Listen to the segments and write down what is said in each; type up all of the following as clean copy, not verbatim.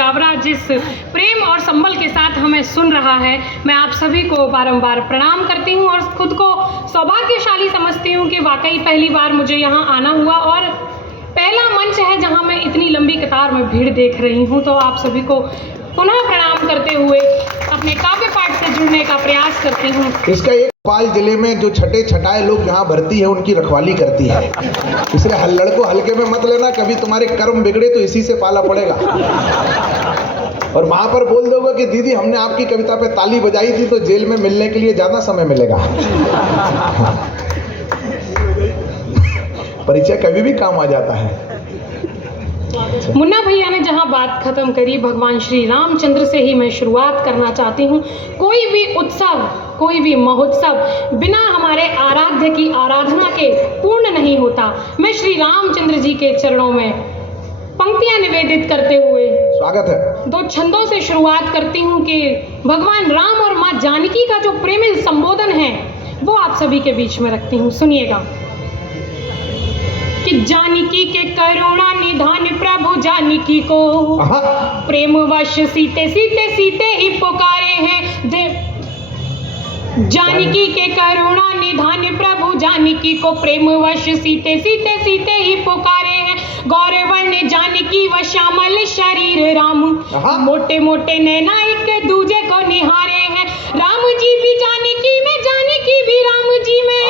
व्यावरा जिस प्रेम और संबल के साथ हमें सुन रहा है, मैं आप सभी को बारंबार प्रणाम करती हूँ और खुद को सौभाग्यशाली समझती हूँ कि वाकई पहली बार मुझे यहाँ आना हुआ और पहला मंच है जहाँ मैं इतनी लंबी कतार में भीड़ देख रही हूँ। तो आप सभी को पुनः प्रणाम करते हुए अपने काव्य पाठ से जुड़ने का प्रयास करती हूँ। इसका एक भोपाल जिले में जो छठे छठाए लोग यहाँ भर्ती है उनकी रखवाली करती है, इसलिए हल्लड़ को हल्के में मत लेना, कभी तुम्हारे कर्म बिगड़े तो इसी से पाला पड़ेगा। और वहां पर बोल दोगे कि दीदी हमने आपकी कविता पे ताली बजाई थी, तो जेल में मिलने के लिए ज्यादा समय मिलेगा। परिचय कभी भी काम आ जाता है। मुन्ना भैया ने जहां बात खत्म करी, भगवान श्री रामचंद्र से ही मैं शुरुआत करना चाहती हूँ। कोई भी उत्सव, कोई भी महोत्सव बिना हमारे आराध्य की आराधना के पूर्ण नहीं होता। मैं श्री रामचंद्र जी के चरणों में पंक्तियां निवेदित करते हुए स्वागत है। 2 छंदों से शुरुआत करती हूँ कि भगवान राम और माँ जानकी का जो प्रेमी संबोधन है वो आप सभी के बीच में रखती हूँ। सुनिएगा कि जानकी के करुणा निधान प्रभु जानकी को प्रेम वश सीते सीते सीते ही पुकारे हैं देव। जानकी के करुणा निधान प्रभु जानकी को प्रेम वश सीते सीते सीते ही पुकारे हैं। गौरवर्ण जानकी व श्यामल शरीर राम, मोटे मोटे नैना एक दूजे को निहारे हैं। राम जी भी जानकी में, जानकी भी राम जी में,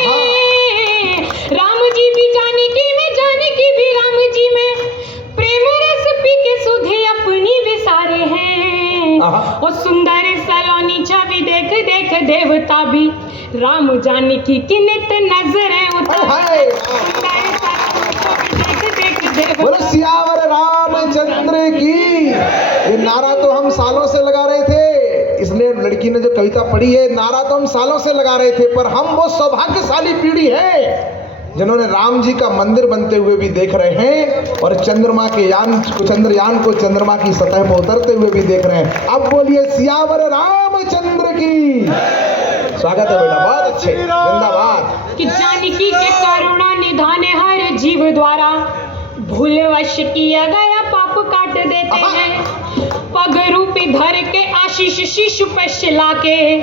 राम जी भी जानकी में, जानकी भी राम जी में, प्रेम रस पी के सुधे अपनी विसारे हैं। और सुंदर सलोनी छवि देख देख देवता भी राम जानकी की नित नजरें उतारे। बोलो सियावर रामचंद्र की। ये नारा तो हम सालों से लगा रहे थे, इसलिए लड़की ने जो कविता पढ़ी है, नारा तो हम सालों से लगा रहे थे, पर हम वो सौभाग्यशाली पीढ़ी है जिन्होंने राम जी का मंदिर बनते हुए भी देख रहे हैं और चंद्रमा के चंद्रयान को चंद्रमा की सतह पर उतरते हुए भी देख रहे हैं। अब बोलिए सियावर रामचंद्र की। स्वागत है बेटा, बहुत अच्छे, जिंदाबाद। कि जानकी के करुणा निधान हर जीव द्वारा भूलवश किया गया पाप काट देते हैं। पग रूपी धर के आशीष शिशु पे शिला के,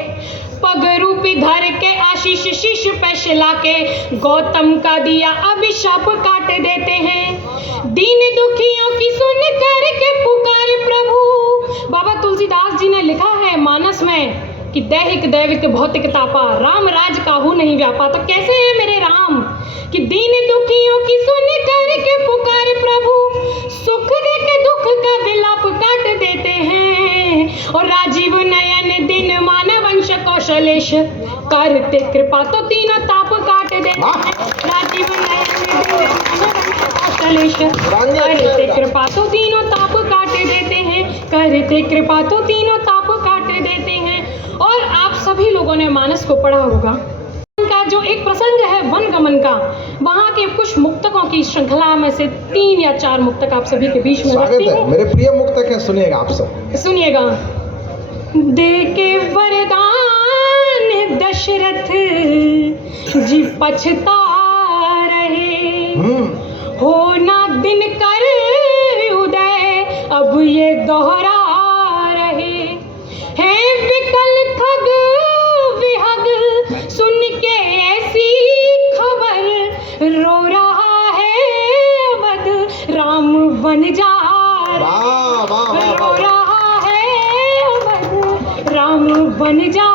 पग रूपी धर के आशीष शिशु पे शिला के, गौतम का दिया अभिशाप काट देते हैं। दीन दुखियों की सुन कर के पुकार प्रभु। बाबा तुलसीदास जी ने लिखा है मानस में कि दैहिक दैविक भौतिक तापा, राम राज काहू नहीं व्यापा। तो कैसे है मेरे राम कि दीन दुखियों की सुन कर के पुकार प्रभु, सुख दे के दुख का विलाप काट देते हैं। और राजीव नयन दिन मानवंश कौशलेश, करते कृपा तो तीनों ताप काट देते हैं। राजीव नयन दिन कौशलेश, करते कृपा तो तीनों ताप काट देते हैं, करते कृपा तो तीनों ताप काट देते हैं। और आप सभी लोगों ने मानस को पढ़ा होगा का जो एक प्रसंग है वन गमन का, वहाँ के कुछ मुक्तकों की श्रृंखला में से 3 या 4 मुक्तक आप सभी के बीच में रखती हूँ। मेरे प्रिय मुक्तक है, सुनिएगा आप सब। सुनिएगा। दे के वरदान दशरथ जी पछता रहे, हो ना दिन कर उदय अब ये दोहरा रहे हैं। विकल खग विहग सुन के ऐसी खबर, रो रहा है अवध राम बन जा, रो रहा है अवध राम बन जा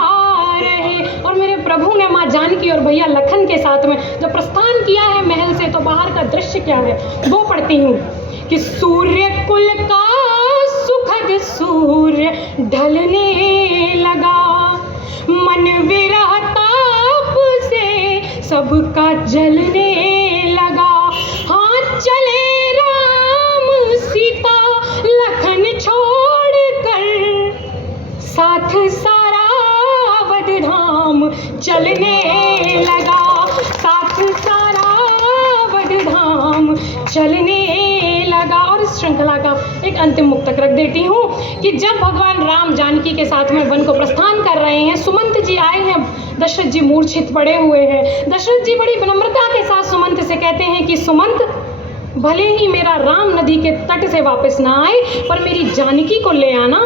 रहे। और मेरे प्रभु ने माँ जानकी और भैया लखन के साथ में जो प्रस्थान किया है महल से, तो बाहर का दृश्य क्या है वो पढ़ती हूँ कि सूर्य कुल का सुखद सूर्य ढलने लगा, मन विरह ताप से सबका जलने लगा। हाँ चले राम सीता लखन छोड़ कर, साथ सारा अवध धाम चलने लगा, साथ सारा अवध धाम चलने लगा। और इस श्रृंखला का एक अंतिम मुक्तक रख देती हूँ कि जब भगवान राम जानकी के साथ में वन को प्रस्थान कर रहे हैं, सुमंत जी आए हैं, दशरथ जी मूर्छित पड़े हुए हैं। दशरथ जी बड़ी विनम्रता के साथ सुमंत से कहते हैं कि सुमंत भले ही मेरा राम नदी के तट से वापस ना आए, पर मेरी जानकी को ले आना।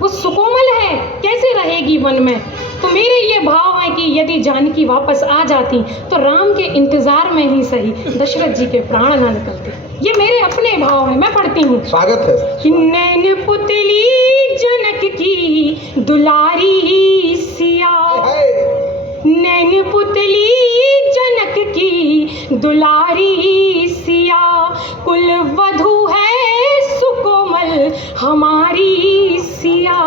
वो सुकोमल है, कैसे रहेगी वन में। तो मेरे ये भाव है कि यदि जानकी वापस आ जाती तो राम के इंतजार में ही सही दशरथ जी के प्राण न निकलते। ये मेरे अपने भाव हैं, मैं पढ़ती हूँ। स्वागत है। कि नैन पुतली जनक की दुलारी सिया, नैन पुतली जनक की दुलारी सिया, कुल वधू है सुकोमल हमारी सिया।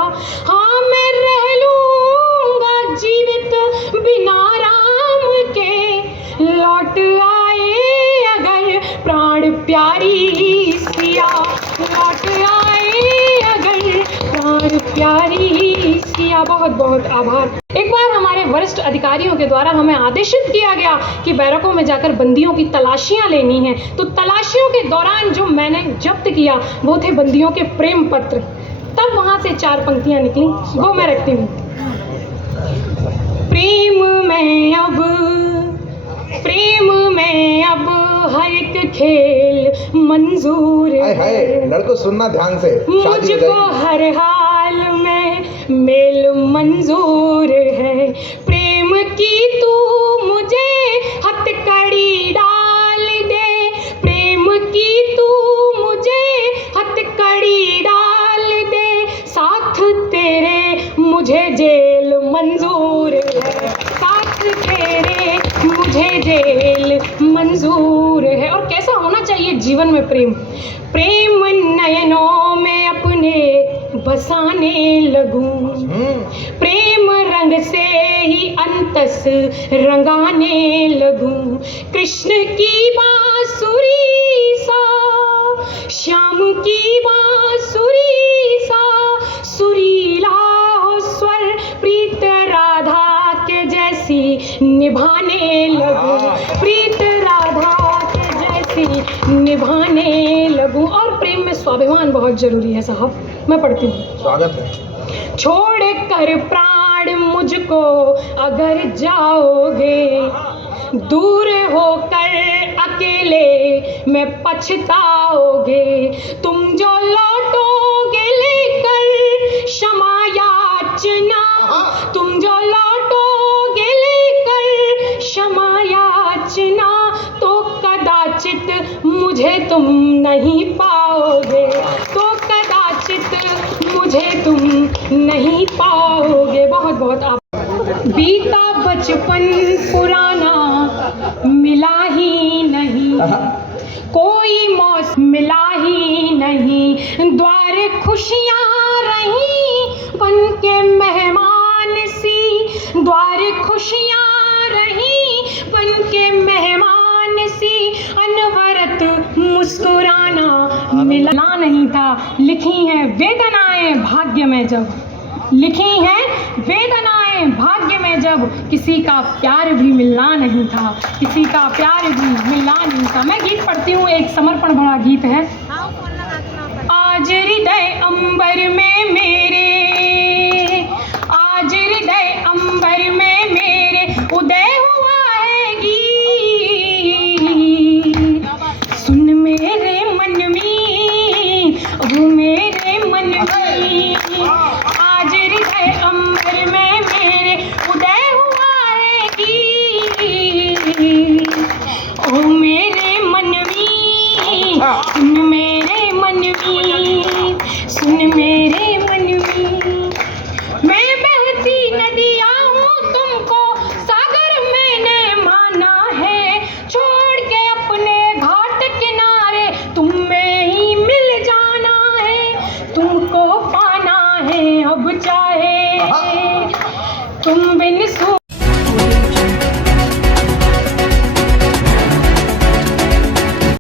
हाँ मैं रह लूँगा जीवित बिना राम के, लौट आए अगर प्राण प्यारी सिया, लौट आए अगर प्राण प्यारी सिया। बहुत बहुत आभार। एक बार हमारे वरिष्ठ अधिकारियों के द्वारा हमें आदेशित किया गया कि बैरकों में जाकर बंदियों की तलाशियां लेनी हैं। तो तलाशियों के दौरान जो मैंने जब्त किया वो थे बंदियों के प्रेम पत्र। तब वहां से 4 पंक्तियां निकली, वो मैं रखती हूँ। प्रेम में अब हर एक खेल मंजूर है, लड़को सुनना ध्यान से, मुझको हर हाल में मेल मंजूर है। प्रेम की तू मुझे हथकड़ी डाल दे, प्रेम की तू मुझे हथकड़ी डाल दे, साथ तेरे मुझे जेल मंजूर है, साथ तेरे मुझे जेल मंजूर है। और कैसा होना चाहिए जीवन में प्रेम। प्रेम नयनों में अपने बसाने लगूं, प्रेम रंग से ही अंतस रंगाने लगूं, कृष्ण की बांसुरी सा, श्याम की बांसुरी सा, सुरीला हो स्वर प्रीत राधा के जैसी निभाने लगूं, प्रीत राधा के जैसी निभाने लगूं। और प्रेम में स्वाभिमान बहुत जरूरी है साहब, मैं पढ़ती हूँ। स्वागत है। छोड़ कर प्राण मुझको अगर जाओगे, दूर होकर अकेले में पछताओगे, तुम जो लौटोगे लेकर क्षमा याचना, तुम जो लौटोगे लेकर क्षमा याचना, तो कदाचित मुझे तुम नहीं पाओगे, तो कदाचित मुझे तुम नहीं पाओगे। बहुत बहुत आप। बीता बचपन पुराना मिला ही नहीं, कोई मौसम मिला ही नहीं, द्वार खुशियाँ रही बन के मेहमान सी, द्वार खुशियाँ रही बन के मेहमान सी, अनवरत मुस्कुराना मिला नहीं था। लिखी हैं वेदनाएं भाग्य में जब, लिखी हैं वेदनाएं भाग्य में जब, किसी का प्यार भी मिलना नहीं था, किसी का प्यार भी मिलना नहीं था। मैं गीत पढ़ती हूँ, एक समर्पण भरा गीत है। आज हृदय अंबर में मेरे, आज हृदय अंबर में मेरे उदय हुआ है गीत, सुन मेरे मन में, ओ मेरे मन में, आज हृदय अंबर में मेरे उदय हुआ है गीत, ओ मेरे मन में, सुन मेरे मन में, सुन मेरे मन में। मैं बहती नदिया हूँ तुमको सागर मैंने माना है, छोड़ के अपने घाट किनारे तुम में ही मिल जाना है, तुमको पाना है अब चाहे तुम बिन